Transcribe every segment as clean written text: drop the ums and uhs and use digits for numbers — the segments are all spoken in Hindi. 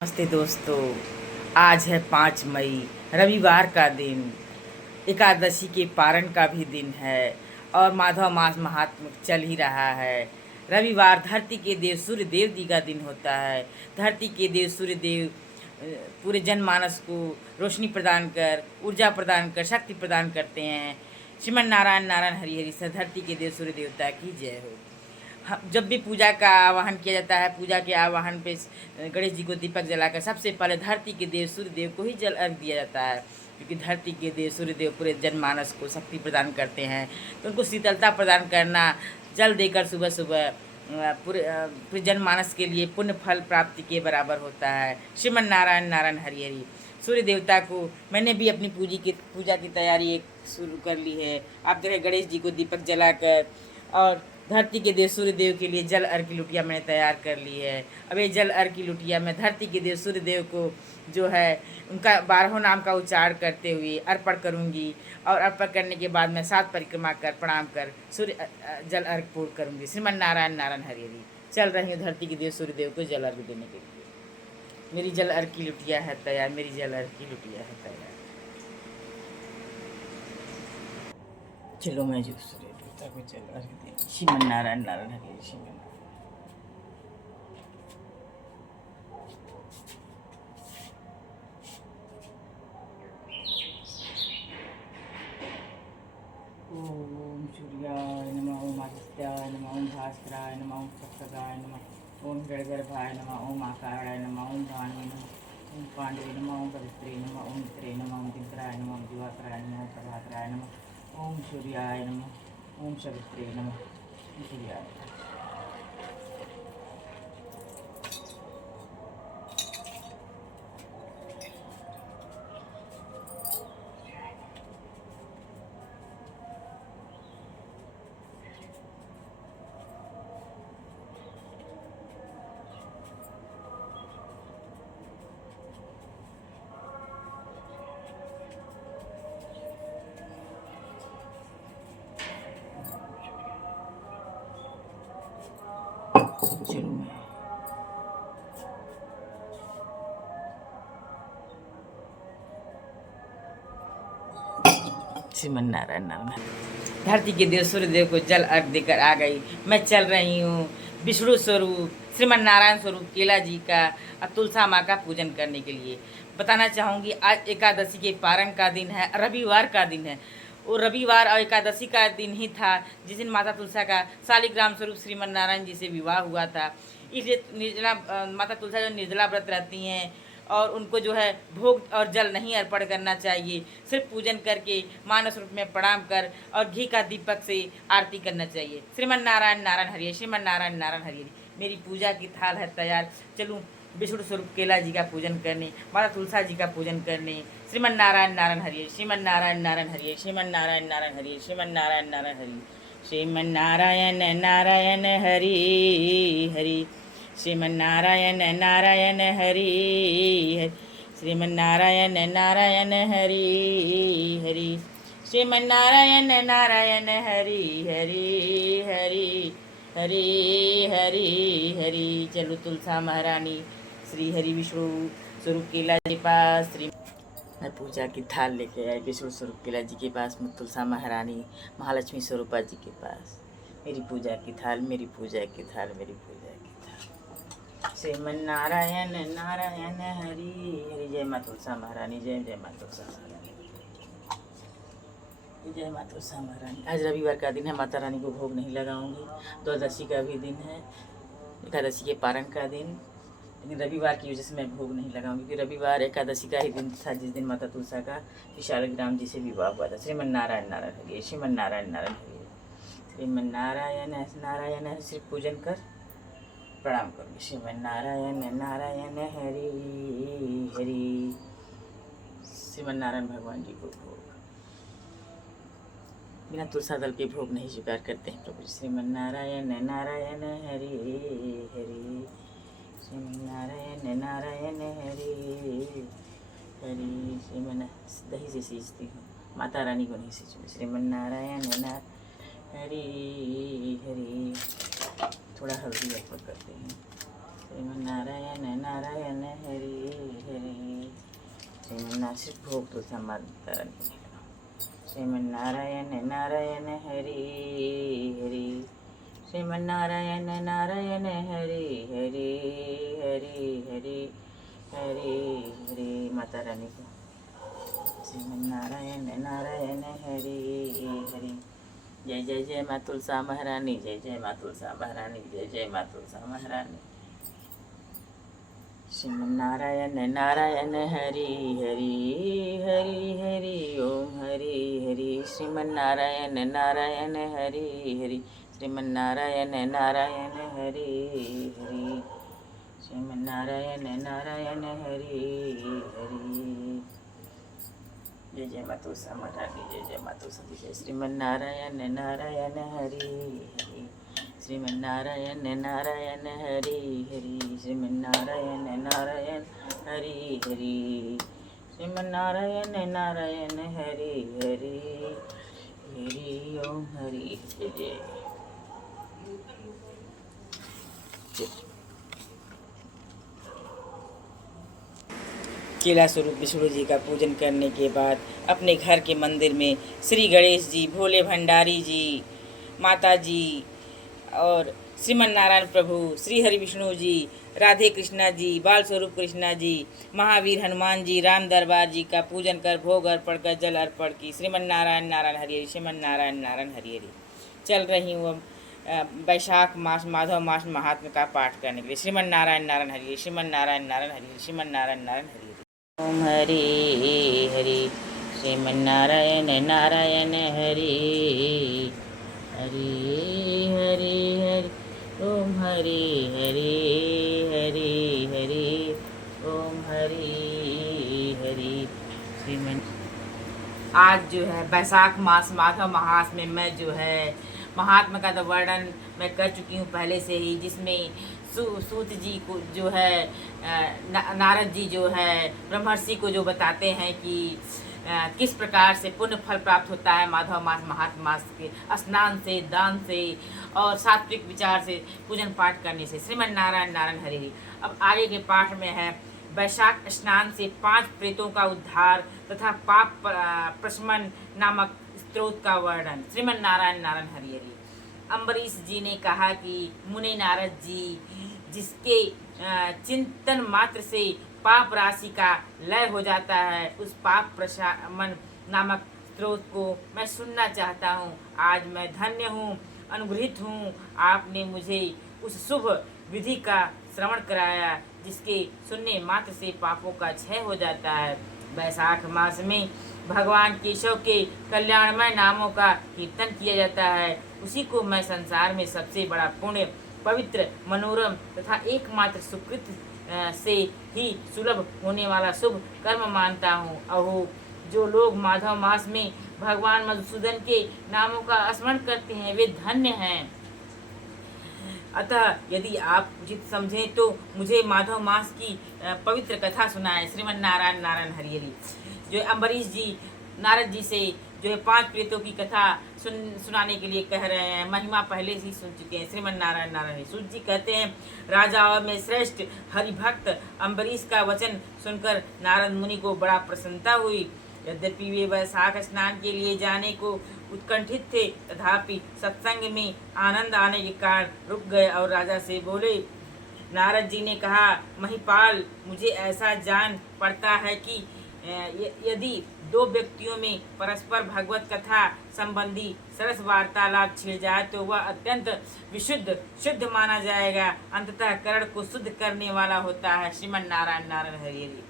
नमस्ते दोस्तों। आज है 5 मई, रविवार का दिन। एकादशी के पारण का भी दिन है और माधव मास महात्म चल ही रहा है। रविवार धरती के देव सूर्य देव जी का दिन होता है। धरती के देव सूर्य देव पूरे जनमानस को रोशनी प्रदान कर, ऊर्जा प्रदान कर, शक्ति प्रदान करते हैं। श्रीमन नारायण नारायण हरि हरि। सर धरती के देव सूर्य देवता की जय हो। जब भी पूजा का आवाहन किया जाता है, पूजा के आवाहन पे गणेश जी को दीपक जलाकर सबसे पहले धरती के देव सूर्य देव को ही जल अर्घ दिया जाता है, क्योंकि धरती के देव सूर्य देव पूरे जनमानस को शक्ति प्रदान करते हैं। तो उनको शीतलता प्रदान करना, जल देकर सुबह सुबह पूरे जनमानस के लिए पुण्य फल प्राप्ति के बराबर होता है। श्रीमन नारायण नारायण हरि हरि। सूर्य देवता को मैंने भी अपनी पूजा की तैयारी एक शुरू कर ली है। आप देखें, गणेश जी को दीपक जलाकर और धरती के देव सूर्य देव के लिए जल अर्घ की लुटिया मैंने तैयार कर ली है। अब ये जल अर्घ की लुटिया मैं धरती के देव सूर्य देव को जो है उनका 12 नाम का उच्चारण करते हुए अर्पण करूंगी, और अर्पण करने के बाद मैं 7 परिक्रमा कर प्रणाम कर सूर्य जल अर्घ पूर्ण करूंगी। श्रीमन नारायण नारायण हरि हरि। चल रही हूँ धरती के देव सूर्य देव को जल अर्घ देने के लिए। मेरी जल अर्घ की लुटिया है तैयार, मेरी जल अर्घ की लुटिया है तैयार। चलो मैं जो सूर्य देवता को जल अर्घ दे। श्रीमन नारायण नारायण हरि हरि। श्रीमन ओम सूर्याय नमः, ओम आदित्याय नमः, ओम भास्कराय नमः, ओम सप्तगाय नमः, ओम जड़गर्भाय नमः, ओम आकाराय नमः, ओम भानुवे नमः, ओम पांडवे नमः, ओम पवित्रे नमः, ओम मित्रे नमः, ओम दिव्राय नमः, ओम दिवाकराय नमः, ओम प्रभाकराय नमः, ओम सूर्याय नमः, ओम सवित्रे नमः, ओम सूर्याय। चलो मैं श्रीमन नारायण नारायण। धरती के देव सूर्य देव को जल अर्घ देकर आ गई। मैं चल रही हूँ विष्णु स्वरूप श्रीमन नारायण स्वरूप केला जी का और तुलसा माँ का पूजन करने के लिए। बताना चाहूँगी, आज एकादशी के पारण का दिन है, रविवार का दिन है। वो रविवार और एकादशी का दिन ही था जिस दिन माता तुलसा का शालिग्राम स्वरूप श्रीमन नारायण जी से विवाह हुआ था। इसलिए निर्जला माता तुलसा जो निर्जला व्रत रहती हैं और उनको जो है भोग और जल नहीं अर्पण करना चाहिए, सिर्फ पूजन करके मानस रूप में प्रणाम कर और घी का दीपक से आरती करना चाहिए। श्रीमन नारायण नारायण हरि। श्रीमन नारायण नारायण हरि। मेरी पूजा की थाल है तैयार। चलूँ विष्णु स्वरूप केला जी का पूजन करने, माता तुलसा जी का पूजन करने। श्रीमन नारायण नारायण हरि। श्रीमन नारायण नारायण हरि। श्रीमन नारायण नारायण हरि। श्रीमन नारायण नारायण हरि। श्रीमन नारायण नारायण हरि हरि। श्रीमन नारायण नारायण हरि हरि। श्रीमन नारायण नारायण हरि हरि। श्रीमन नारायण नारायण हरि हरि हरि हरि हरि हरि। चलो तुलसा महारानी श्री हरि विष्णु स्वरूप केला जी के पास मैं पूजा की थाल लेके आई। विष्णु स्वरूप केला जी के पास, मैं तुलसा महारानी महालक्ष्मी स्वरूपा जी के पास। मेरी पूजा की थाल, मेरी पूजा की थाल, मेरी पूजा की थाल। श्रीमन नारायण नारायण हरि हरि। जय माँ तुलसा महारानी। जय जय माँ तुलसा महारानी। जय माँ तुलसा महारानी। आज रविवार का दिन है, माता रानी को भोग नहीं लगाऊंगी। द्वादशी का भी दिन है, एकादशी के पारण का दिन, लेकिन रविवार की वजह से मैं भोग नहीं लगाऊंगी, क्योंकि रविवार एकादशी का ही दिन था जिस दिन माता तुलसा का शालिग्राम जी से विवाह हुआ था। श्रीमन नारायण नारायण हरि। श्रीमन नारायण नारायण हरि। श्रीमन नारायण नारायण सिर्फ पूजन कर प्रणाम करूँगी। श्रीमन नारायण नारायण हरि हरि। श्रीमन नारायण भगवान जी को भोग बिना तुलसा दल के भोग नहीं स्वीकार करते हैं प्रभु। श्रीमन नारायण नारायण हरि हरि। श्रीमन नारायण नारायण हरि हरि। श्रीमन दही से सींचती हूँ, माता रानी को नहीं सींचूँगी। श्रीमन नारायण नारायण हरि हरि। थोड़ा हल्दी अर्पण करते हैं। श्रीमन्नारायण नारायण हरि हरि। श्रीमन्नारायण सिर्फ भोग तो समाधान। श्रीमन्नारायण नारायण हरि हरि। श्रीमन्नारायण नारायण हरि हरि हरि हरि हरि हरि। माता रानी को श्रीमन्नारायण नारायण हरि हरि। जय जय जय माँ तुलसा महारानी, जय जय माँ तुलसा महारानी, जय जय माँ तुलसा महारानी। श्रीमन्नारायण नारायण हरि हरि हरि हरि ओम हरि हरि। श्रीमन्नारायण नारायण हरि हरि। श्रीमन्नारायण नारायण हरि हरि। श्रीमन्नारायण नारायण हरि हरि। जय जय माँ तुलसा महारानी, जय जय माँ तुलसा, जय श्रीमन्नारायण नारायण हरि हरि। श्रीमन्नारायण नारायण हरि हरि। श्रीमन्नारायण नारायण हरि हरि। श्रीमन्नारायण नारायण हरि हरि हरि ओम हरि जय। केला स्वरूप विष्णु जी का पूजन करने के बाद अपने घर के मंदिर में श्री गणेश जी, भोले भंडारी जी, माता जी और श्रीमन्नारायण प्रभु, श्री हरि विष्णु जी, राधे कृष्णा जी, बाल स्वरूप कृष्णा जी, महावीर हनुमान जी, राम दरबार जी का पूजन कर भोग अर्पण कर जल अर्पण की श्रीमन्नारायण नारायण हरि हरि। श्रीमन्नारायण नारायण हरि हरि। चल रही हूँ वैशाख मास माधव मास महात्म्य का पाठ करने के लिए। श्रीमन्नारायण नारायण हरि, श्रीमन्नारायण नारायण हरि, श्रीमन्नारायण नारायण हरि। ओम हरि हरि। श्रीमन्नारायण नारायण हरि हरि हरि हरि। ओम हरि हरि हरि हरि। ओम हरि हरि। श्रीमन आज जो है वैशाख मास माघ मास में मैं जो है महात्मा का तो वर्णन मैं कर चुकी हूँ पहले से ही, जिसमें सूत जी को जो है नारद जी जो है ब्रह्मर्षि को जो बताते हैं कि किस प्रकार से पुण्य फल प्राप्त होता है माधव मास महात्मा मास के स्नान से, दान से और सात्विक विचार से, पूजन पाठ करने से। श्रीमन्नारायण नारायण हरि। अब आगे के पाठ में है वैशाख स्नान से 5 प्रेतों का उद्धार तथा पाप प्रशमन नामक स्त्रोत का वर्णन। श्रीमन्नारायण नारायण हरि हरि। अम्बरीश जी ने कहा कि मुनि नारद जी, जिसके चिंतन मात्र से पाप राशि का लय हो जाता है, उस पाप प्रशमन नामक स्त्रोत को मैं सुनना चाहता हूँ। आज मैं धन्य हूँ, अनुग्रहित हूँ, आपने मुझे उस शुभ विधि का श्रवण कराया जिसके सुनने मात्र से पापों का क्षय हो जाता है। वैशाख मास में भगवान केशव के कल्याणमय नामों का कीर्तन किया जाता है। उसी को मैं संसार में सबसे बड़ा पुण्य, पवित्र, मनोरम तथा एकमात्र सुकृत से ही सुलभ होने वाला शुभ कर्म मानता हूँ। अहो, जो लोग माधव मास में भगवान मधुसूदन के नामों का स्मरण करते हैं वे धन्य हैं। अतः यदि आप उचित समझें तो मुझे माधव मास की पवित्र कथा सुनाएं। श्रीमन्नारायण नारायण हरि हरि। जो अम्बरीश जी नारद जी से जो है 5 प्रेतों की कथा सुनाने के लिए कह रहे हैं। महिमा पहले ही सुन चुके हैं। श्रीमन्नारायण नारायण। सूत जी कहते हैं, राजाओं में श्रेष्ठ हरिभक्त अम्बरीश का वचन सुनकर नारद मुनि को बड़ा प्रसन्नता हुई। यद्यपि वे वैशाख स्नान के लिए जाने को उत्कंठित थे, तथापि सत्संग में आनंद आने के कारण रुक गए और राजा से बोले। नारद जी ने कहा, महिपाल, मुझे ऐसा जान पड़ता है कि यदि 2 व्यक्तियों में परस्पर भगवत कथा संबंधी सरस वार्तालाप छिड़ जाए तो वह अत्यंत शुद्ध माना जाएगा, अंततः करण को शुद्ध करने वाला होता है। श्रीमन्नारायण नारायण हरि हरि।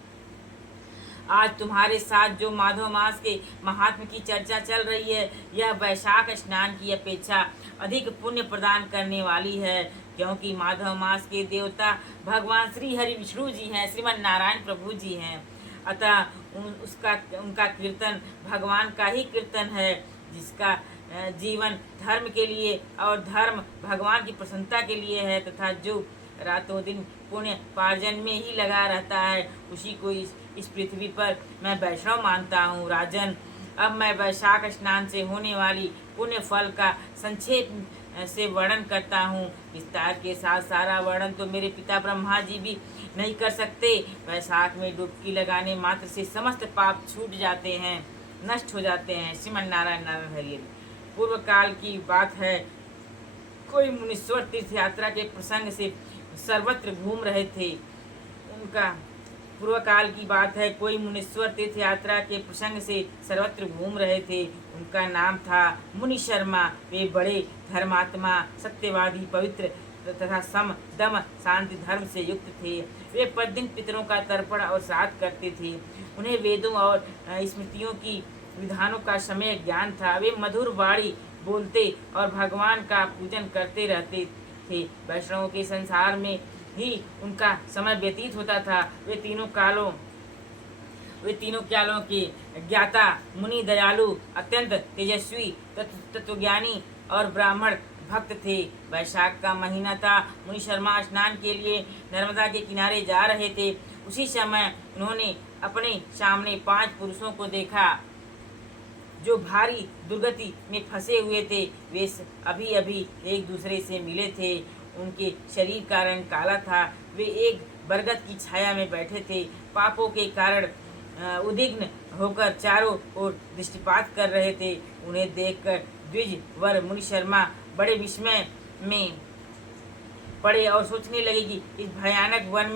आज तुम्हारे साथ जो माधव मास के महात्म की चर्चा चल रही है, यह वैशाख स्नान की अपेक्षा अधिक पुण्य प्रदान करने वाली है, क्योंकि माधव मास के देवता भगवान श्री हरि विष्णु जी हैं, श्रीमन्नारायण प्रभु जी हैं। अतः उनका कीर्तन भगवान का ही कीर्तन है, जिसका जीवन धर्म के लिए और धर्म भगवान की प्रसन्नता के लिए है, तथा जो रातों दिन पुण्य पार्जन में ही लगा रहता है, उसी को इस पृथ्वी पर मैं वैष्णव मानता हूँ। राजन, अब मैं वैशाख स्नान से होने वाली पुण्य फल का संक्षेप से वर्णन करता हूँ। विस्तार के साथ सारा वर्णन तो मेरे पिता ब्रह्मा जी भी नहीं कर सकते। वैशाख में डुबकी लगाने मात्र से समस्त पाप छूट जाते हैं, नष्ट हो जाते हैं। श्रीमन नारायण नारायण हरि। पूर्व काल की बात है, कोई मुनीश्वर तीर्थ यात्रा के प्रसंग से सर्वत्र घूम रहे थे। उनका पूर्व काल की बात है, कोई मुनीश्वर तीर्थ यात्रा के प्रसंग से सर्वत्र घूम रहे थे। उनका नाम था मुनि शर्मा। वे बड़े धर्मात्मा, सत्यवादी, पवित्र तथा सम दम शांति धर्म से युक्त थे। वे प्रतिदिन पितरों का तर्पण और श्राद्ध करते थे। उन्हें वेदों और स्मृतियों की विधानों का समय ज्ञान था। वे मधुर वाणी बोलते और भगवान का पूजन करते रहते थे। वैष्णवों के संसार में ही उनका समय व्यतीत होता था। वे तीनों कालों के ज्ञाता, मुनि, दयालु, अत्यंत तेजस्वी, तत्वज्ञानी और ब्राह्मण भक्त थे। वैशाख का महीना था। मुनि शर्मा स्नान के लिए नर्मदा के किनारे जा रहे थे। उसी समय उन्होंने अपने सामने 5 पुरुषों को देखा जो भारी दुर्गति में फंसे हुए थे। वे अभी अभी एक दूसरे से मिले थे। उनके शरीर का रंग काला था। वे एक बरगद की छाया में बैठे थे। पापों के कारण उद्विग्न होकर चारों ओर दृष्टिपात कर रहे थे। उन्हें देखकर द्विज वर मुनि शर्मा बड़े विस्मय में पड़े और सोचने लगे कि इस भयानक वन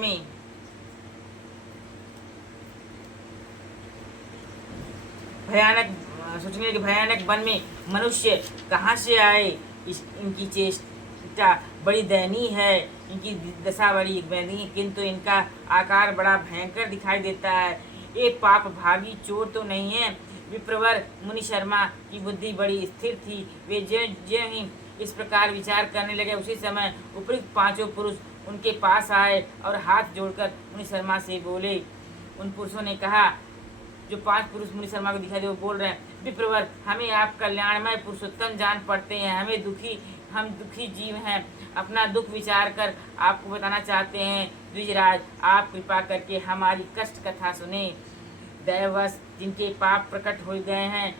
में मनुष्य कहाँ से आए। इनकी चेष्टा बड़ी दयनीय है, इनकी दशा बड़ी दयनीय, किंतु इनका आकार बड़ा भयंकर दिखाई देता है। ये पाप भागी चोर तो नहीं है। विप्रवर मुनि शर्मा की बुद्धि बड़ी स्थिर थी। वे ज्यों ही इस प्रकार विचार करने लगे, उसी समय उपयुक्त 5 पुरुष उनके पास आए और हाथ जोड़कर मुनि शर्मा से बोले। उन पुरुषों ने कहा, जो 5 पुरुष मुनि शर्मा को दिखाई दे, वो बोल रहे हैं, विप्रवर, हमें आप कल्याणमय पुरुषोत्तम जान पड़ते हैं। हम दुखी जीव हैं। अपना दुख विचार कर आपको बताना चाहते हैं। द्विजराज, आप कृपा करके हमारी कष्ट कथा सुने। दैववश जिनके पाप प्रकट हो गए हैं,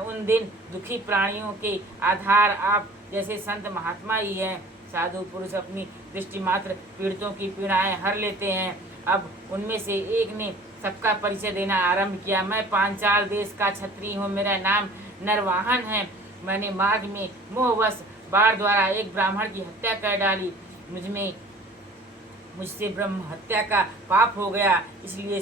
उन दिन दुखी प्राणियों के आधार आप जैसे संत महात्मा ही हैं। साधु पुरुष अपनी दृष्टि मात्र पीड़ितों की पीड़ाएं हर लेते हैं। अब उनमें से एक ने सबका परिचय देना आरंभ किया। मैं पांचाल देश का क्षत्रिय हूँ। मेरा नाम नरवाहन है। मैंने मार्ग में मोहवश बाढ़ द्वारा एक ब्राह्मण की हत्या कर डाली। मुझसे ब्रह्म हत्या का पाप हो गया। इसलिए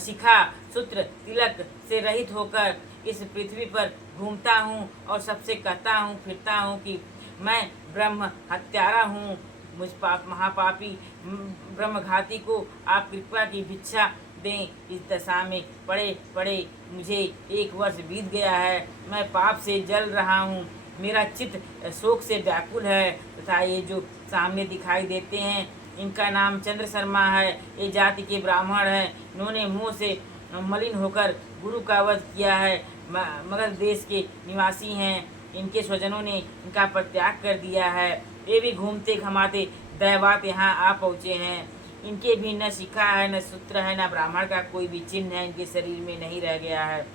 शिखा सूत्र तिलक से रहित होकर इस पृथ्वी पर घूमता हूँ और सबसे कहता हूँ फिरता हूँ कि मैं ब्रह्म हत्यारा हूँ। मुझ महापापी ब्रह्मघाती को आप कृपा की भिक्षा दें। इस दशा में पड़े मुझे 1 वर्ष बीत गया है। मैं पाप से जल रहा हूँ। मेरा चित्त शोक से व्याकुल है। तथा ये जो सामने दिखाई देते हैं, इनका नाम चंद्र शर्मा है। ये जाति के ब्राह्मण हैं। इन्होंने मुँह से मलिन होकर गुरु का वध किया है। मगध देश के निवासी हैं। इनके स्वजनों ने इनका परित्याग कर दिया है। ये भी घूमते घमाते दैवात यहाँ आ पहुँचे हैं। इनके भी न शिखा है, न सूत्र है, न ब्राह्मण का कोई भी चिन्ह है इनके शरीर में नहीं रह गया है।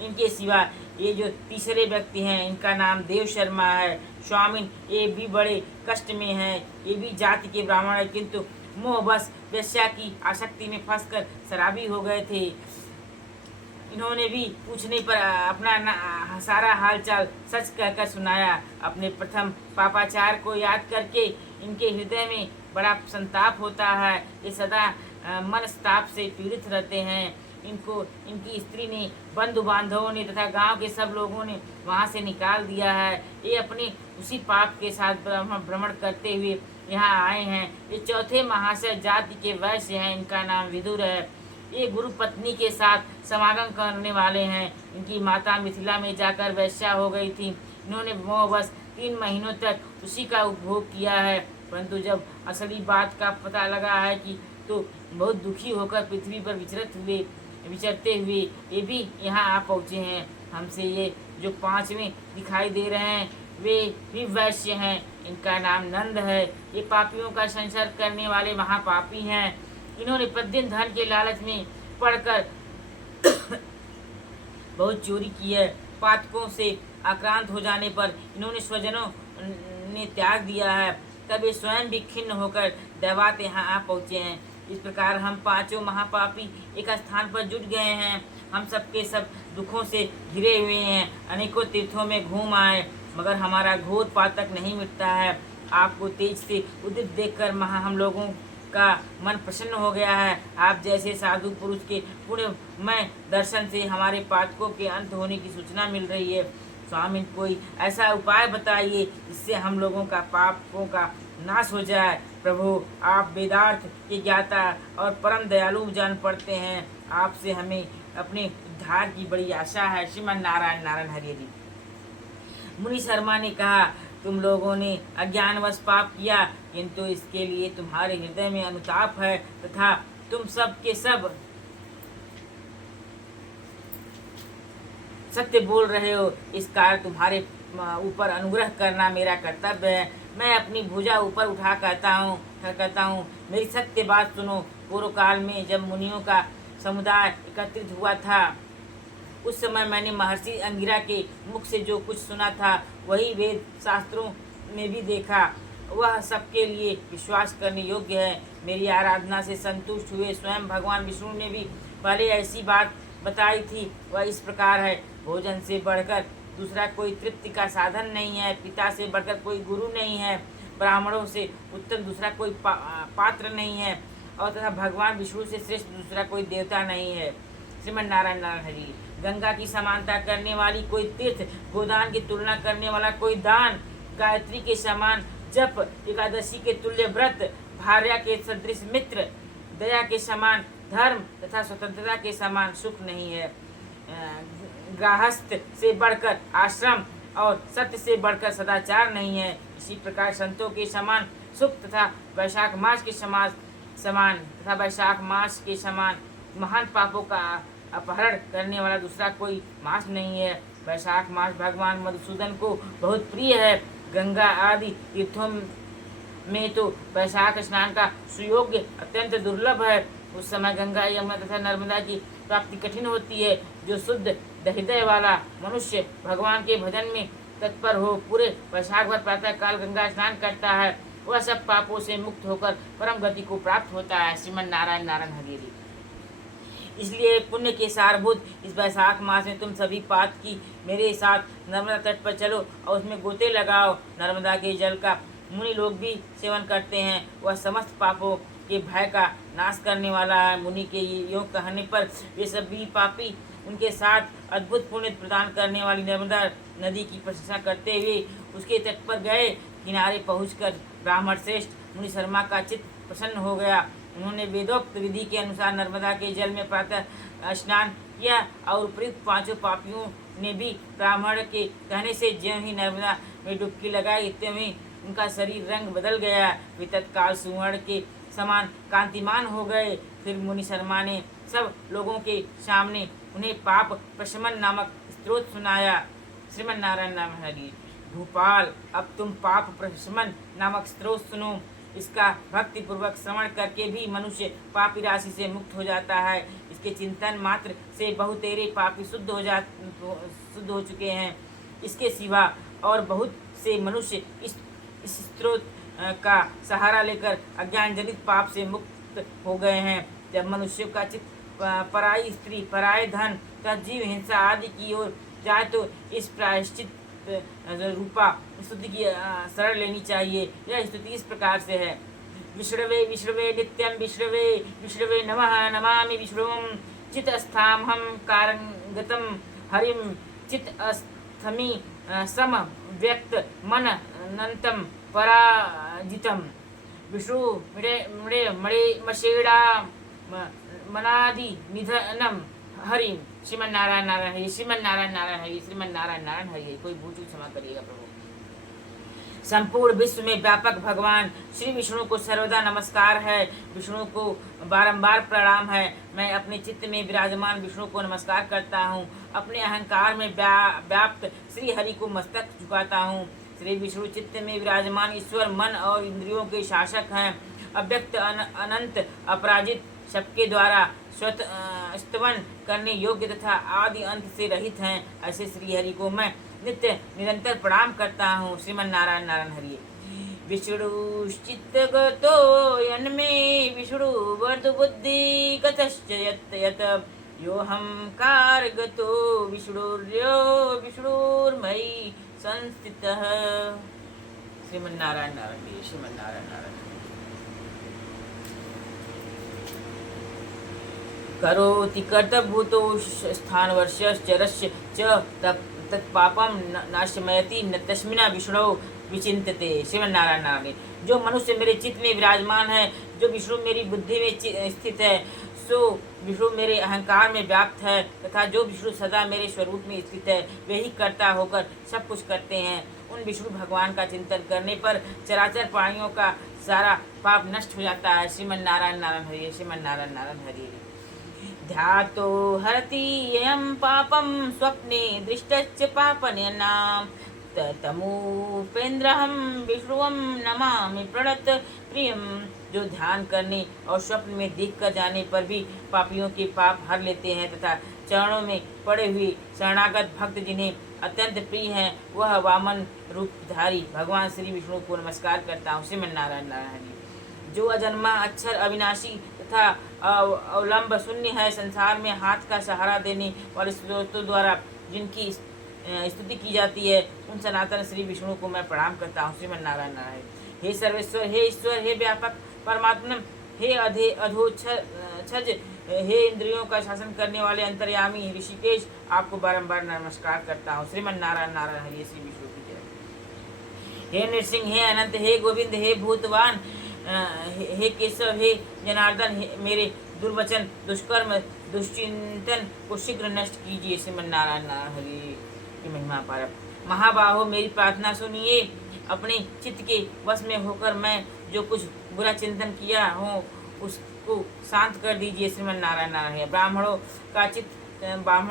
इनके सिवा ये जो तीसरे व्यक्ति हैं, इनका नाम देव शर्मा है। स्वामिन, ये भी बड़े कष्ट में हैं। ये भी जाति के ब्राह्मण है, किंतु मोहवश वेश्या की आसक्ति में फंसकर शराबी हो गए थे। इन्होंने भी पूछने पर अपना सारा हालचाल सच कहकर सुनाया। अपने प्रथम पापाचार को याद करके इनके हृदय में बड़ा संताप होता है। ये सदा मनस्ताप से पीड़ित रहते हैं। इनकी स्त्री ने, बंधु बांधवों ने तथा गांव के सब लोगों ने वहां से निकाल दिया है। ये अपने उसी पाप के साथ भ्रमण करते हुए यहाँ आए हैं। ये चौथे महाशय जाति के वैश्य हैं। इनका नाम विदुर है। ये गुरु पत्नी के साथ समागम करने वाले हैं। इनकी माता मिथिला में जाकर वैश्या हो गई थी। इन्होंने मोहवश 3 महीनों तक उसी का उपभोग किया है, परंतु जब असली बात का पता लगा है कि तो बहुत दुखी होकर पृथ्वी पर विचरते हुए ये भी यहाँ आ पहुँचे हैं। हमसे ये जो 5वें दिखाई दे रहे हैं, वे भी वैश्य हैं। इनका नाम नंद है। ये पापियों का संसर्ग करने वाले महापापी हैं। इन्होंने प्रतिदिन धन के लालच में पड़कर बहुत चोरी की है। पातकों से आक्रांत हो जाने पर इन्होंने स्वजनों ने त्याग दिया है, तब वे स्वयं भी खिन्न होकर दैवात यहाँ आ पहुँचे हैं। इस प्रकार हम पांचों महापापी एक स्थान पर जुट गए हैं। हम सबके सब दुखों से घिरे हुए हैं, अनेकों तीर्थों में घूम आए, मगर हमारा घोर पातक नहीं मिटता है। आपको तेज से उदित देखकर हम लोगों का मन प्रसन्न हो गया है। आप जैसे साधु पुरुष के पुण्यमय दर्शन से हमारे पातकों के अंत होने की सूचना मिल रही है। स्वामी, कोई ऐसा उपाय बताइए जिससे हम लोगों का पापों का नाश हो जाए। प्रभु, आप वेदार्थ के ज्ञाता और परम दयालु जान पड़ते हैं। आपसे हमें अपने उद्धार की बड़ी आशा है। श्रीमन नारायण नारायण हरि जी। मुनि शर्मा ने कहा, तुम लोगों ने अज्ञानवश पाप किया, किंतु इसके लिए तुम्हारे हृदय में अनुताप है तथा तुम सब के सब सत्य बोल रहे हो। इस कारण तुम्हारे ऊपर अनुग्रह करना मेरा कर्तव्य है। मैं अपनी भुजा ऊपर उठा कहता हूँ, मेरी सत्य बात सुनो। पूर्व काल में जब मुनियों का समुदाय एकत्रित हुआ था, उस समय मैंने महर्षि अंगिरा के मुख से जो कुछ सुना था वही वेद शास्त्रों में भी देखा। वह सबके लिए विश्वास करने योग्य है। मेरी आराधना से संतुष्ट हुए स्वयं भगवान विष्णु ने भी पहले ऐसी बात बताई थी। वह इस प्रकार है, भोजन से बढ़कर दूसरा कोई तृप्ति का साधन नहीं है, पिता से बढ़कर कोई गुरु नहीं है, ब्राह्मणों से उत्तम दूसरा कोई पात्र नहीं है, और तथा भगवान विष्णु से श्रेष्ठ दूसरा कोई देवता नहीं है। श्रीमन नारायण नारायण हरि। गंगा की समानता करने वाली कोई तीर्थ, गोदान की तुलना करने वाला कोई दान, गायत्री के समान जप, एकादशी के तुल्य व्रत, भार्या के सदृश मित्र, दया के समान धर्म तथा स्वतंत्रता के समान सुख नहीं है। गृहस्थ से बढ़कर आश्रम और सत्य से बढ़कर सदाचार नहीं है। इसी प्रकार संतों के समान सुख तथा वैशाख मास के समान महान पापों का अपहरण करने वाला दूसरा कोई मास नहीं है। वैशाख मास भगवान मधुसूदन को बहुत प्रिय है। गंगा आदि तीर्थों में तो वैशाख स्नान का सुयोग्य अत्यंत दुर्लभ है। उस समय गंगा, यमुना तथा नर्मदा की प्राप्ति कठिन होती है। जो शुद्ध हृदय वाला मनुष्य भगवान के भजन में तत्पर हो, पूरे वैशाख भर प्रातः काल गंगा स्नान करता है, वह सब पापों से मुक्त होकर परम गति को प्राप्त होता है। श्रीमन नारायण नारायण हरि। इसलिए पुण्य के सारभूत इस वैशाख मास में तुम सभी पात की मेरे साथ नर्मदा तट पर चलो और उसमें गोते लगाओ। नर्मदा के जल का मुनि लोग भी सेवन करते हैं। वह समस्त पापों के भय का नाश करने वाला है। मुनि के योग कहने पर वे सभी पापी उनके साथ अद्भुत पुण्य प्रदान करने वाली नर्मदा नदी की प्रशंसा करते हुए उसके तट पर गए। किनारे पहुंचकर ब्राह्मण श्रेष्ठ मुनि शर्मा का चित्त प्रसन्न हो गया। उन्होंने वेदोक्त विधि के अनुसार नर्मदा के जल में प्रातः स्नान किया और उपयुक्त पांचों पापियों ने भी ब्राह्मण के कहने से ज्यों ही नर्मदा में डुबकी लगाई, त्यों ही उनका शरीर रंग बदल गया। वे तत्काल सुवर्ण के समान कांतिमान हो गए। फिर मुनि शर्मा ने सब लोगों के सामने उन्हें पाप प्रशमन नामक स्त्रोत सुनाया। श्रीमन नारायण नाम हरि। भूपाल, अब तुम पाप प्रशमन नामक स्त्रोत सुनो। इसका भक्ति पूर्वक श्रवण करके भी मनुष्य पापी राशि से मुक्त हो जाता है। इसके चिंतन मात्र से बहुतेरे पापी शुद्ध हो चुके हैं। इसके सिवा और बहुत से मनुष्य इस स्त्रोत का सहारा लेकर अज्ञान जनित पाप से मुक्त हो गए हैं। जब मनुष्य का चित्त पराई स्त्री, पराय धन तथा जीव हिंसा आदि की ओर जाए तो इस प्रायश्चित रूपा स्तुति की शरण लेनी चाहिए। यह स्तुति इस प्रकार से है। विष्णवे विष्णवे नित्यं विष्णवे विष्णवे नमः नमामि विष्णुं चित्तस्थामहं कारंगतं हरिं चित्तस्थमि सम व्यक्त मन अनंतं पराजितं विष्णु मृडे मणे मशेड़ा मनादि निधनम हरि। श्रीमन नारायण नारायण हरि। श्रीमन नारायण नारायण हरि। श्रीमन नारायण नारायण हरि। कोई भूल चूक क्षमा करिएगा प्रभु। संपूर्ण विश्व में व्यापक भगवान श्री विष्णु को सर्वदा नमस्कार है। विष्णु को बारंबार प्रणाम है। मैं अपने चित्त में विराजमान विष्णु को नमस्कार करता हूँ। अपने अहंकार में व्याप्त श्री हरि को मस्तक झुकाता हूँ। श्री विष्णु चित्त में विराजमान ईश्वर मन और इंद्रियों के शासक हैं। अव्यक्त अनंत अपराजित सबके द्वारा स्तवन करने योग्य तथा आदि अंत से रहित हैं। ऐसे श्री हरि को मैं नित्य निरंतर प्रणाम करता हूँ। श्रीमन नारायण नारायण हरि। विष्णुश्चित्त गतो यन्मे विष्णु वर्ध बुद्धि गतश्च यत् यत् योऽहंकार गतो विष्णुर्यो विष्णुर्मयि संस्थितः। श्रीमन नारायण नारायण श्रीमन नारायण नारायण। करोति कर्तभूतो स्थानवर्षश्चरस्य च तत्पापम नाशमयति न तस्मिना विष्णु विचिंतते। श्रीमन नारायण नारायण। जो मनुष्य मेरे चित्त में विराजमान है, जो विष्णु मेरी बुद्धि में स्थित है, सो विष्णु मेरे अहंकार में व्याप्त है, तथा जो विष्णु सदा मेरे स्वरूप में स्थित है, वे ही कर्ता होकर सब कुछ करते हैं। उन विष्णु भगवान का चिंतन करने पर चराचर प्राणियों का सारा पाप नष्ट हो जाता है। श्रीमन नारायण नारायण हरि। श्रीमन नारायण नारायण हरि। ध्यातो हरति यं पापं स्वप्ने दृष्टश्च पापनयनां तमुपेन्द्रहं विष्णुवं नमामि प्रणत प्रियम। जो ध्यान करने और स्वप्न में दिख कर जाने पर भी पापियों के पाप हर लेते हैं तथा चरणों में पड़े हुए शरणागत भक्त जिन्हें अत्यंत प्रिय हैं, वह वामन रूपधारी भगवान श्री विष्णु को नमस्कार करता हूँ। श्रीमन नारायण नारायण। जो अजन्मा अक्षर अविनाशी तथा अवलंब शून्य है, संसार में हाथ का सहारा देने वाले स्रोतों द्वारा जिनकी स्तुति की जाती है, उन सनातन श्री विष्णु को मैं प्रणाम करता हूँ। श्रीमन नारायण नारायण। हे सर्वेश्वर, हे ईश्वर, हे व्यापक परमात्मा, हे अधोक्षज, हे इंद्रियों का शासन करने वाले अंतर्यामी ऋषिकेश, आपको बारंबार नमस्कार करता हूँ। श्रीमन नारायण नारायण हरि। श्री विष्णु की जय। हे नृसिंह, हे अनंत, हे गोविंद, हे भूतवान, हे केशव, हे जनार्दन, मेरे दुर्वचन दुष्कर्म दुष्चिंतन को शीघ्र नष्ट कीजिए। श्रीमन नारायण नारायण हरि की महिमा पार। महाबाहो, मेरी प्रार्थना सुनिए। अपने चित्त के वश में होकर मैं जो कुछ बुरा चिंतन किया हूँ उसको शांत कर दीजिए। श्रीमन नारायण नारायण। ब्राह्मणों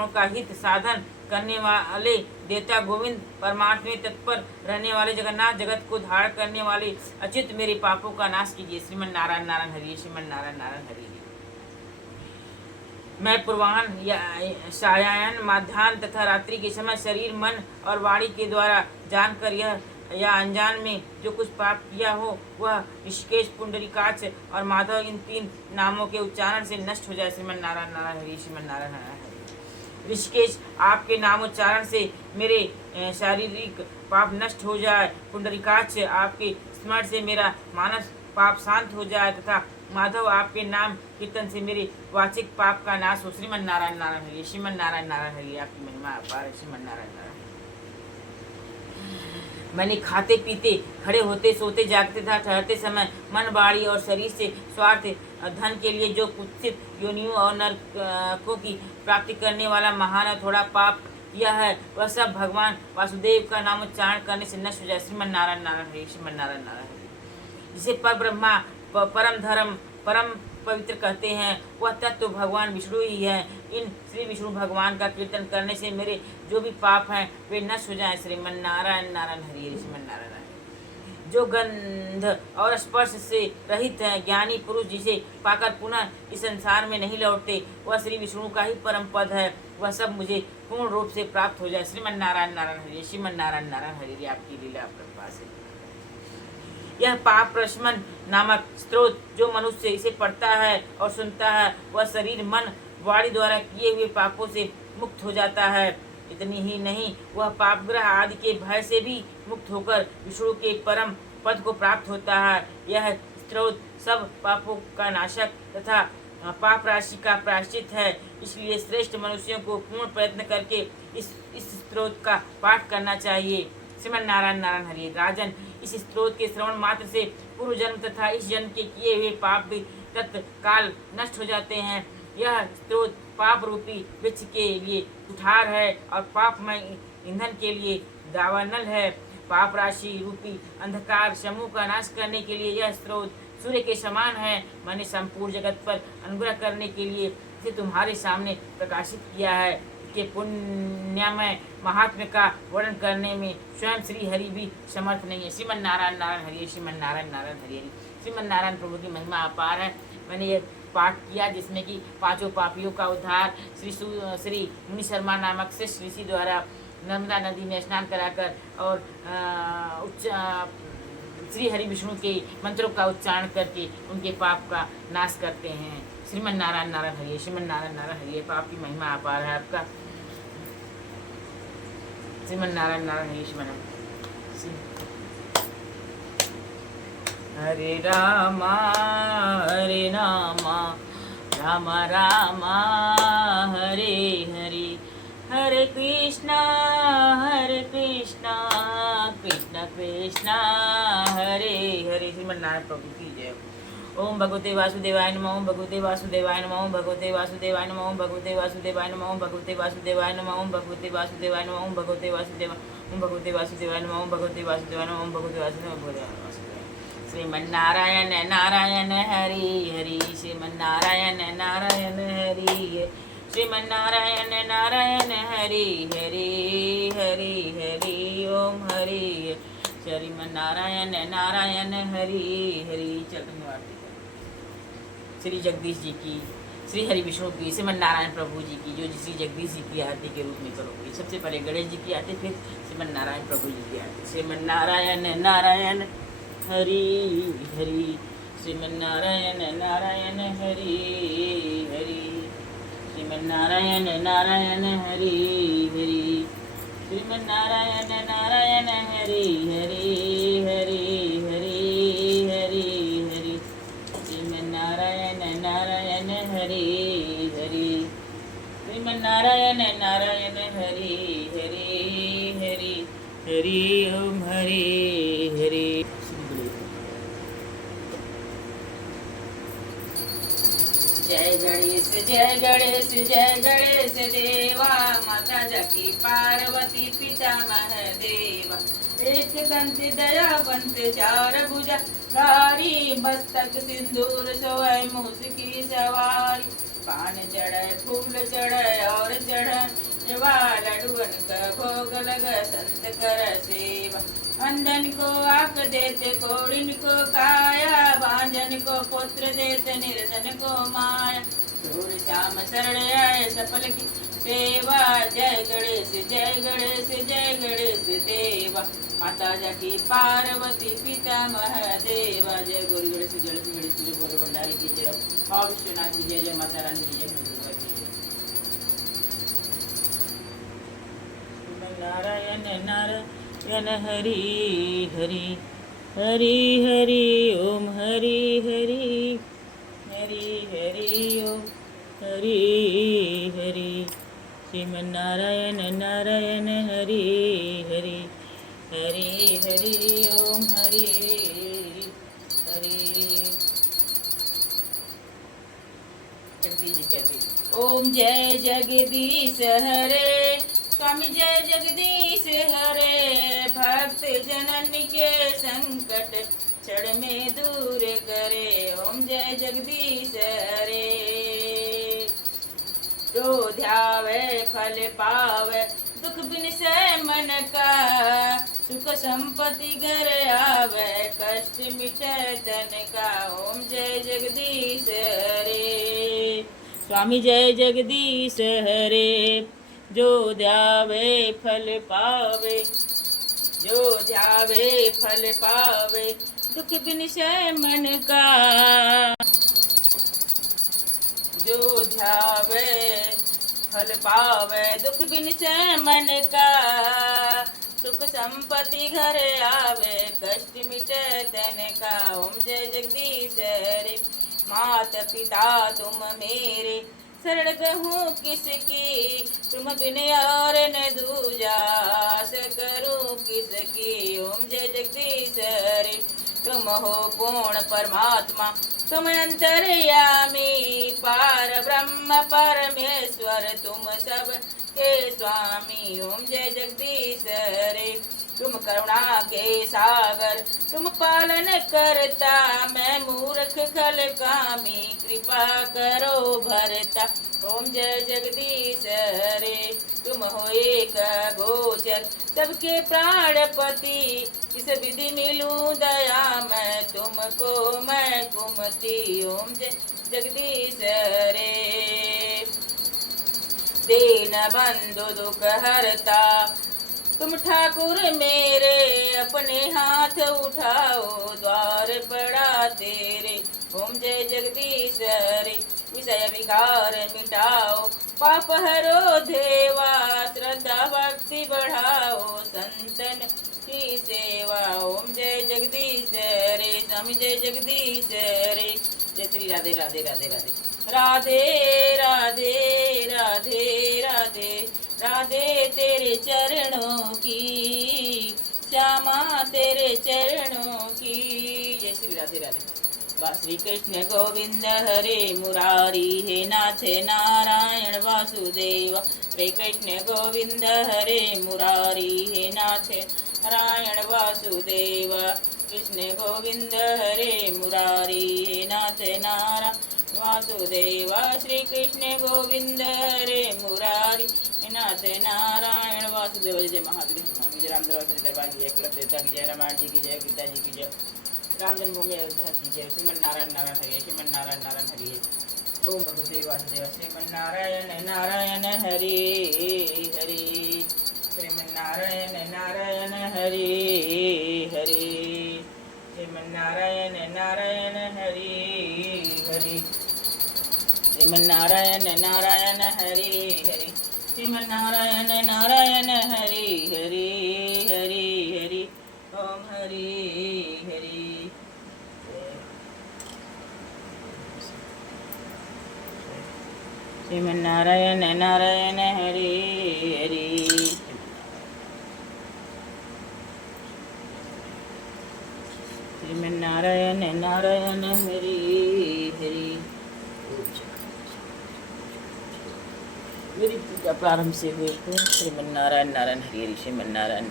का हित साधन करने वाले देवता गोविंद, परमात्मा में तत्पर रहने वाले जगन्नाथ, जगत को धारण करने वाले अच्युत, मेरे पापों का नाश कीजिए। श्रीमन नारायण नारायण हरि। श्रीमन नारायण नारायण हरि। मैं पूर्वाह्न या सायाह्न, माध्याह्न तथा रात्रि के समय शरीर, मन और वाणी के द्वारा जानकर या अनजान में जो कुछ पाप किया हो, वह ऋषिकेश, पुंडरीकाक्ष और माधव, इन तीन नामों के उच्चारण से नष्ट हो जाए। श्रीमन नारायण नारायण हरि। श्रीमन नारायण नारायण हरि। ऋषिकेश, आपके नामोच्चारण से मेरे शारीरिक पाप नष्ट हो जाए। पुंडरीकाक्ष, आपके स्मरण से मेरा मानस पाप शांत हो जाए, तथा माधव, आपके नाम कीर्तन से मेरे वाचिक पाप का नाश हो। श्रीमन नारायण नारायण हरि। श्रीमन नारायण नारायण हरि। आपकी महिमा अपार है। श्रीमन नारायण नारायण। मैंने खाते पीते, खड़े होते, सोते, जागते तथा ठहरते समय मन, वाणी और शरीर से स्वार्थ धन के लिए जो कुत्सित योनियों और नरकों की प्राप्ति करने वाला महान और थोड़ा पाप किया है, वह सब भगवान वासुदेव का नामोच्चारण करने से नष्ट हो जाए। श्रीमन नारायण नारायण हरि। श्रीमन नारायण नारायण हरि। जिसे पर ब्रह्मा, परम धर्म, परम पवित्र कहते हैं, वह तत्व भगवान विष्णु ही है। इन श्री विष्णु भगवान का कीर्तन करने से मेरे जो भी पाप हैं वे नष्ट हो जाएं। श्रीमन नारायण नारायण हरि। श्रीमन नारायण नारायण। जो गंध और स्पर्श से रहित है, ज्ञानी पुरुष जिसे पाकर पुनः इस संसार में नहीं लौटते, वह श्री विष्णु का ही परम पद है। वह सब मुझे पूर्ण रूप से प्राप्त हो जाए। श्रीमन नारायण नारायण हरि। श्रीमन नारायण नारायण हरि। आपकी लीला अपरंपार से। यह पाप प्रशमन नामक स्त्रोत जो मनुष्य इसे पढ़ता है और सुनता है, वह शरीर, मन, वाणी द्वारा किए हुए पापों से मुक्त हो जाता है। इतनी ही नहीं, वह पापग्रह आदि के भय से भी मुक्त होकर विष्णु के परम पद को प्राप्त होता है। यह स्त्रोत सब पापों का नाशक तथा पाप राशि का प्रायश्चित है। इसलिए श्रेष्ठ मनुष्यों को पूर्ण प्रयत्न करके इस स्त्रोत का पाठ करना चाहिए। श्रीमन नारायण नारायण हरि। राजन, इस स्त्रोत के श्रवण मात्र से पूर्व जन्म तथा इस जन्म के किए हुए पाप भी तत्काल नष्ट हो जाते हैं। यह स्त्रोत पाप रूपी वृक्ष के लिए कुठार है और पापमय ईंधन के लिए दावानल है। पाप राशि रूपी अंधकार समूह का नाश करने के लिए यह स्त्रोत सूर्य के समान है। मैंने संपूर्ण जगत पर अनुग्रह करने के लिए इसे तुम्हारे सामने प्रकाशित किया है। के पुण्यमय महात्म्य का वर्णन करने में स्वयं श्री हरि भी समर्थ नहीं है। श्रीमन नारायण नारायण हरि। श्रीमन नारायण नारायण हरि हरि। श्रीमन नारायण प्रभु की महिमा अपार है। मैंने ये पाठ किया जिसमें कि पांचों पापियों का उद्धार श्री मुनि शर्मा नामक श्रेष्ठ ऋषि द्वारा नर्मदा नदी में स्नान कराकर और श्री हरि विष्णु के मंत्रों का उच्चारण करके उनके पाप का नाश करते हैं। श्रीमन नारायण नारायण हरिये, श्रीमन नारायण नारायण हरिये। पाप की महिमा अपार है आपका। श्रीमन नारायण नारायण हरिये, श्रीमन हरे रामा राम राम हरे हरे, हरे कृष्णा कृष्ण कृष्ण हरे हरे। श्रीमन नारायण प्रभु की जय। ओम भगवते वासुदेवाय नमः, ओम भगवते वासुदेवाय नमः, ओम भगवते वासुदेवाय नमः, ओम भगवते वासुदेवाय नमः, ओम भगवते वासुदेवाय नमः, ओम भगवते वासुदेवाय नमः, ओम भगवते वासुदेवाय, ओम भगवते वासुदेवाय नमः, ओम भगवते वासुदेवाय नमः, ओम भगवते वासुदेवाय। श्रीमन नारायण नारायण हरि हरि, श्रीमन नारायण नारायण हरि, श्रीमन नारायण नारायण हरि हरि हरि हरि ओम हरि। श्रीमन नारायण नारायण हरि हरि। चल श्री जगदीश जी की, श्री हरि विष्णु की, श्रीमन नारायण प्रभु जी की, जो श्री जगदीश जी की आरती के रूप में करोगे। सबसे पहले गणेश जी की आरती, फिर श्रीमन नारायण प्रभु जी की आरती। श्रीमन नारायण नारायण हरि हरि, श्रीमन नारायण नारायण हरि हरि, श्रीमन नारायण नारायण हरि हरि, श्रीमन नारायण नारायण हरि हरि हरि हरि हरि हरि, श्रीमन नारायण नारायण हरि हरि, श्रीमन नारायण नारायण हरि हरि हरि हरि ओम हरि हरि। जय गणेश जय गणेश जय गणेश देवा, माता जकी पार्वती पिता महादेवा। एक दंत दयावंत चार भुजा धारी, मस्तक सिंदूर सोए मूस की सवारी। पान चढ़ फूल चढ़ और चढ़ लडुअन का भोग लग, संत कर सेवा। अंधन को आंख देते कोड़िन को काया, भांजन को पुत्र देते निर्धन को माया। दूर श्याम शरण आए सफल की सेवा, जय गणेश जय गणेश जय गणेश देवा। माता जकी पार्वती पिता महादेवा। जय गौरी गणेश जय गणेश जय गौरी भंडारी की जय, और विश्वनाथ की जय, जय माता रानी की जय। नारायण नारायण हरि हरि, हरि हरि ओम हरि हरि, हरि हरि ओम हरि हरि। श्रीमन नारायण नारायण हरि हरि, हरि हरि ओम हरि हरि। जगदीश जय। ओम जय जगदीश हरे, स्वामी जय जगदीश हरे। भक्त जनन के संकट क्षण में दूर करे, ओम जय जगदीश हरे। जो ध्यावे फल पावे, दुख बिन से मन का। सुख संपत्ति घर आवे, कष्ट मिटे तन का, ओम जय जगदीश हरे। स्वामी जय जगदीश हरे। जो ध्यावे फल पावे, जो ध्यावे फल पावे, दुख बिन से मन का। जो ध्यावे फल पावे, दुख बिन से मन का। सुख संपत्ति घर आवे, कष्ट मिटे तन का, ओम जय जगदीश हरे। मात पिता तुम मेरे, शरण कहूँ किसकी। तुम बिन और न दूजा, आस करूँ किसकी, ओम जय जगदीश हरे। तुम हो पूर्ण परमात्मा, तुम अंतर्यामी। पार ब्रह्म परमेश्वर, तुम सब के स्वामी, ओम जय जगदीश हरे। तुम करुणा के सागर, तुम पालन करता। मैं मूर्ख खल कामी, कृपा करो भरता, ओम जय जगदीश हरे। तुम हो एक गोचर, सबके प्राणपति। किस विधि मिलूं दया मैं तुमको, मैं कुमति, ओम जय जगदीश हरे। दीन बंधु दुख हरता, तुम ठाकुर मेरे अपने हाथ उठाओ, द्वार पड़ा तेरे ओम जय जगदीश हरे। विषय विकार मिटाओ, पाप हरो देवा, श्रद्धा भक्ति बढ़ाओ, संतन की सेवा। ओम जय जगदीश हरे, स्वामी जय जगदीश हरे। जय श्री राधे राधे राधे राधे राधे राधे राधे राधे राधे तेरे चरणों की, श्यामा तेरे चरणों की। जय श्री राधे राधे। श्री कृष्ण गोविंद हरे मुरारी, हे नाथ नारायण वासुदेव। श्री कृष्ण गोविंद हरे मुरारी, हे नाथ नारायण वासुदेव। कृष्ण गोविंद हरे मुरारी, हे नाथ नारायण वासुदेव। श्री कृष्ण गोविंद हरे मुरारी, नाथ नारायण वासुदेव। जय महावीर हनुमान जय, राम दरबार की जय, एकलव्य देवता की जय, रामायण जी की जय, गीता जी की जय, राम जन्मभूमि अयोध्या की जय। श्रीमन नारायण नारायण हरि, श्रीमन नारायण नारायण हरि। ओम भगवते वासुदेव। श्रीमन नारायण नारायण हरि हरि, श्रीमन नारायण नारायण हरि हरि, श्रीमन नारायण नारायण हरि हरि, श्रीमन नारायण नारायण हरि हरि, श्रीमन नारायण नारायण हरि हरि हरि हरि। ओम हरि हरि। श्रीमन नारायण नारायण हरि हरि, श्रीमन नारायण नारायण हरि हरि। मेरी पूजा प्रारंभ से हुए थे। श्रीमन नारायण नारायण हरि हरि, श्रीमन नारायण।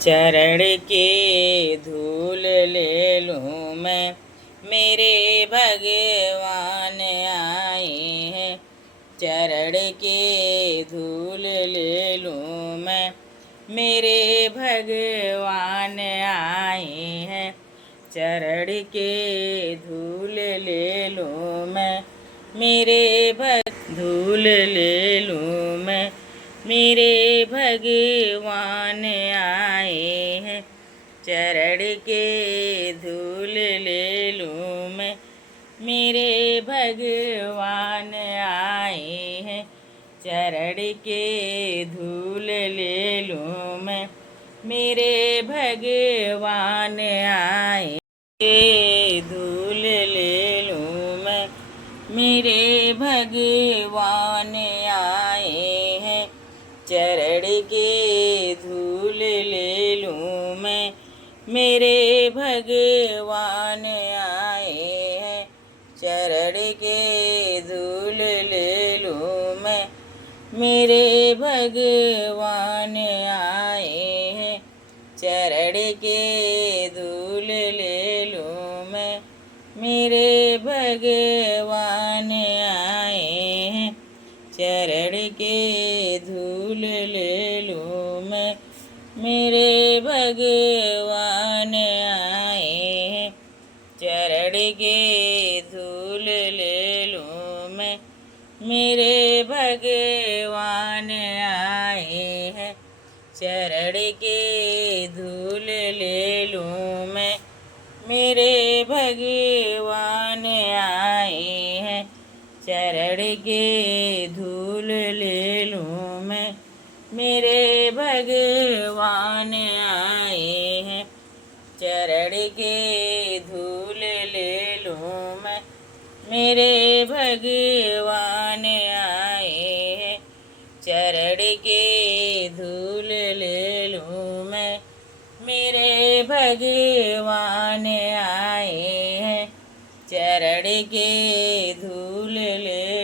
चरण के धूल ले लूँ मैं, मेरे भगवान आए हैं। चरण के धूल ले लूँ मैं, मेरे भगवान आए हैं। चरण के धूल ले लूँ मैं, मेरे धूल ले लूँ मैं, मेरे भगवान आए हैं। चरण के धूल ले लूँ मैं, मेरे भगवान आए हैं। चरण के धूल ले लूँ मैं, मेरे भगवान आए के धूल ले लूँ मैं, मेरे भगवान आए हैं। चरण के धूल ले लूँ मैं, मेरे भगवान आए हैं। चरण के धूल ले लूँ मैं, मेरे भगवान आए हैं। चरण के धूल ले लूँ मैं, मेरे भगवान आए हैं। चरण के धूल ले लूँ मैं, मेरे भगवान आए हैं। चरण के धूल ले लूँ मैं, मेरे भगवान आए हैं। चरण के धूल ले लूँ मैं, मेरे भगवान आए हैं। चरण के धूल ले लूँ मैं, मेरे भगवान आए हैं। चरण के धूल ले लूँ मैं, मेरे भगवान आए हैं। चरण के धूल ले लूँ मैं, मेरे भगवान आए हैं। चरण के धूल ले